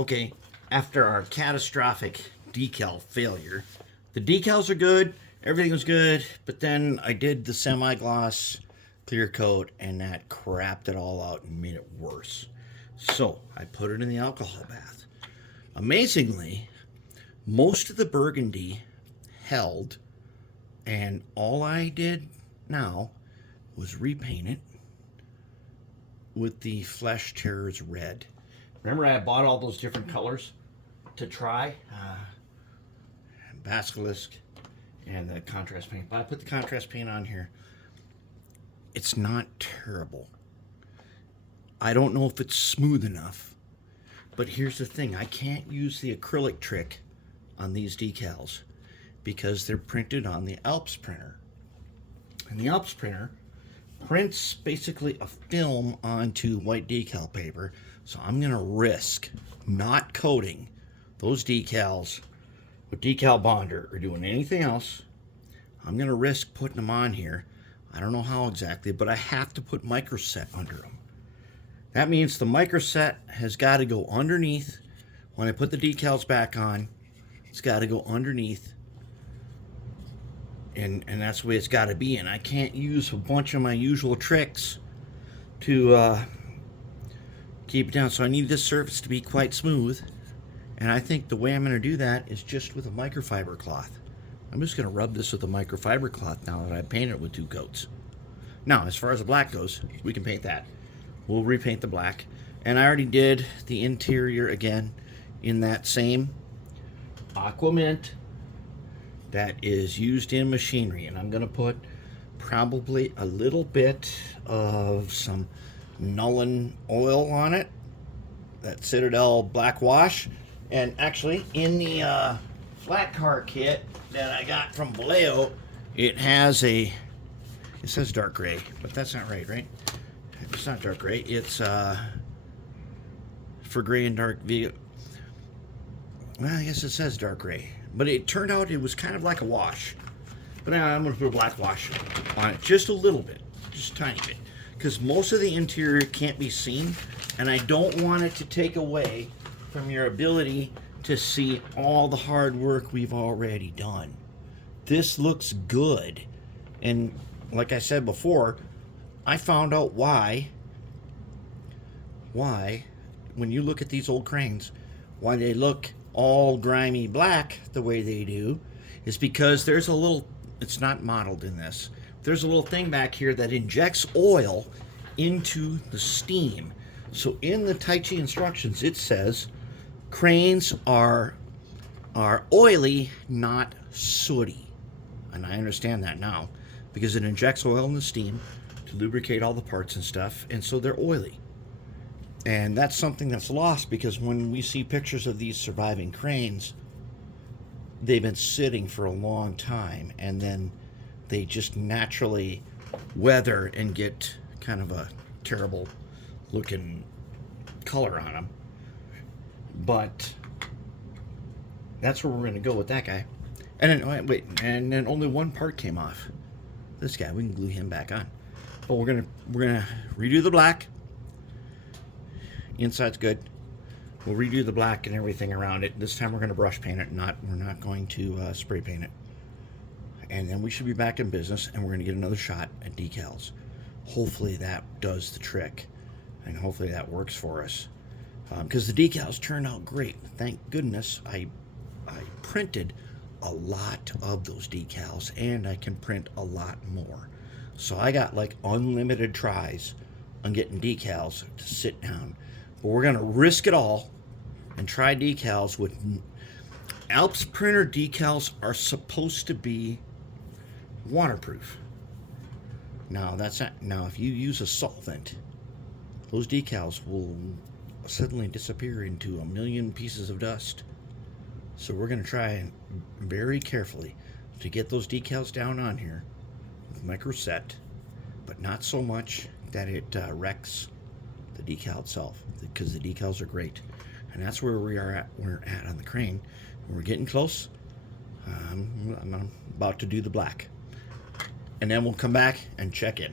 Okay, after our catastrophic decal failure, the decals are good, everything was good, but then I did the semi-gloss clear coat and that crapped it all out and made it worse. So I put it in the alcohol bath. Amazingly, most of the burgundy held, and all I did now was repaint it with the Flesh Tearers Red. Remember I bought all those different colors to try? Basilisk and the contrast paint. But I put the contrast paint on here. It's not terrible. I don't know if it's smooth enough, but here's the thing. I can't use the acrylic trick on these decals because they're printed on the Alps printer. And the Alps printer prints basically a film onto white decal paper. So I'm going to risk not coating those decals with decal bonder or doing anything else. I'm going to risk putting them on here. I don't know how exactly, but I have to put microset under them. That means the microset has got to go underneath. When I put the decals back on, it's got to go underneath. And that's the way it's got to be. And I can't use a bunch of my usual tricks to keep it down. So I need this surface to be quite smooth. And I think the way I'm going to do that is just with a microfiber cloth. I'm just going to rub this with a microfiber cloth now that I painted it with 2 coats. Now, as far as the black goes, we can paint that. We'll repaint the black. And I already did the interior again in that same aqua mint that is used in machinery. And I'm going to put probably a little bit of some Nullen oil on it. That Citadel black wash. And actually, in the flat car kit that I got from Vallejo, it says dark gray, but that's not right? It's not dark gray. It's for gray and dark vehicle. Well, I guess it says dark gray, but it turned out it was kind of like a wash. But now I'm going to put a black wash on it, just a little bit, just a tiny bit, because most of the interior can't be seen, and I don't want it to take away from your ability to see all the hard work we've already done. This looks good, and like I said before, I found out why when you look at these old cranes, why they look all grimy black the way they do is because there's a little, it's not modeled in this, there's a little thing back here that injects oil into the steam. So in the Tichy instructions it says cranes are oily, not sooty. And I understand that now because it injects oil in the steam to lubricate all the parts and stuff, and so they're oily. And that's something that's lost because when we see pictures of these surviving cranes, they've been sitting for a long time, and then they just naturally weather and get kind of a terrible looking color on them. But that's where we're going to go with that guy. And then, wait, and then only one part came off. This guy, we can glue him back on. But we're gonna redo the black. Inside's good. We'll redo the black and everything around it. This time we're gonna brush paint it. We're not going to spray paint it. And then we should be back in business, and we're gonna get another shot at decals. Hopefully that does the trick, and hopefully that works for us. Because the decals turned out great. Thank goodness I printed a lot of those decals, and I can print a lot more. So I got like unlimited tries on getting decals to sit down. But we're going to risk it all and try decals with Alps printer decals are supposed to be waterproof. Now that's not, now if you use a solvent, those decals will suddenly disappear into a million pieces of dust. So we're going to try very carefully to get those decals down on here with microset, but not so much that it wrecks the decal itself, because the decals are great. And that's where we're at on the crane. We're getting close. I'm about to do the black, and then we'll come back and check in.